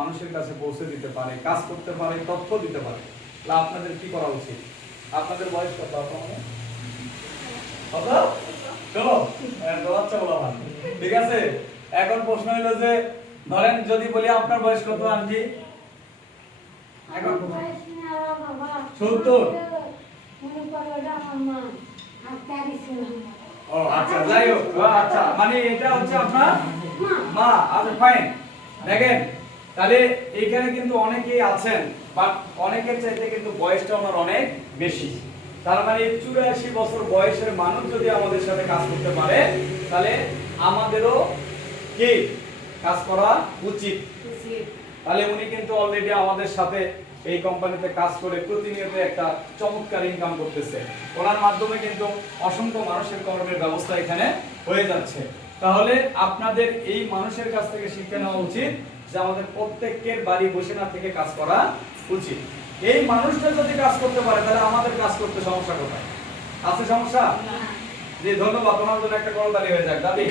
মানুষের কাছে পৌঁছে দিতে পারে, কাজ করতে পারে, তথ্য দিতে পারে, তাহলে আপনাদের কি করা উচিত? আপনাদের বয়স কত আপনাদের? কত? চলো বাচ্চা বলা ভালো, ঠিক আছে। এখন প্রশ্ন হলো যে ধরেন যদি বলি আপনার বয়স কত আন্টি? এখন 70। ও আচ্ছা, যাই হোক, আচ্ছা মানে এটা হচ্ছে আপনার মা। আচ্ছা ফাইন। দেখেন তাহলে এখানে কিন্তু অনেকেই আছেন, বাট অনেকের চাইতে কিন্তু বয়সটা ওনার অনেক বেশি। তার মানে 84 বছর বয়সের মানুষ যদি আমাদের সাথে কাজ করতে পারে, তাহলে আমাদেরও কি কাজ করা উচিত। তাহলে উনি কিন্তু অলরেডি আমাদের সাথে এই কোম্পানিতে কাজ করে প্রতিনিয়ত একটা চমৎকার ইনকাম করতেছে। ওনার মাধ্যমে কিন্তু অসংখ্য মানুষের কর্মের ব্যবস্থা এখানে হয়ে যাচ্ছে। তাহলে আপনাদের এই মানুষের কাছ থেকে শিখে নেওয়া উচিত যে আমাদের প্রত্যেকের বাড়ি বসে না থেকে কাজ করা উচিত। এই মানুষটা যদি কাজ করতে পারে তাহলে আমাদের কাজ করতে সমস্যা কোথায়? আছে সমস্যা? জি ধন্যবাদ, তোমার জন্য একটা করতালি হয়ে যাক দাবি।